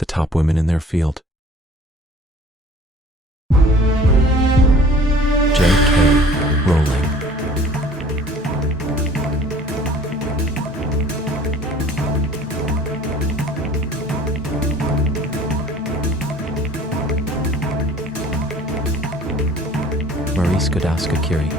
the top women in their field. J.K. Rowling. Marie Skłodowska-Curie.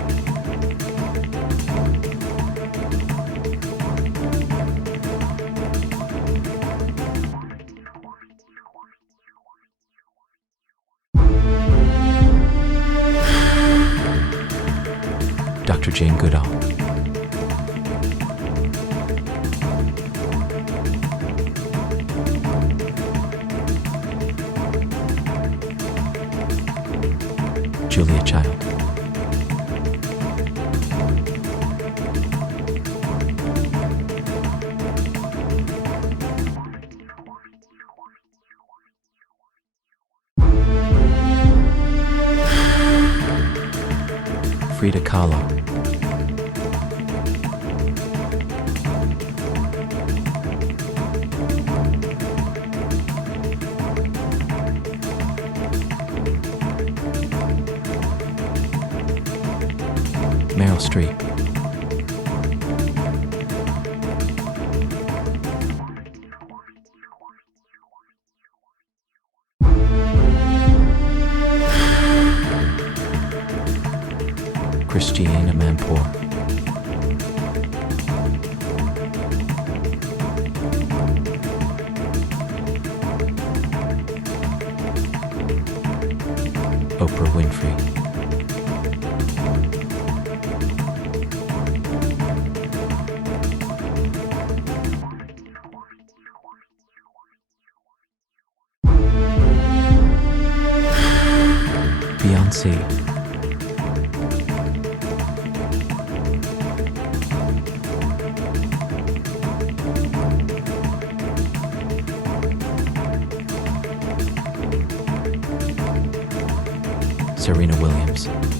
Dr. Jane Goodall. Julia Child. Frida Kahlo. Meryl Streep. Christiane Amanpour. Oprah Winfrey. Beyonce. Serena Williams.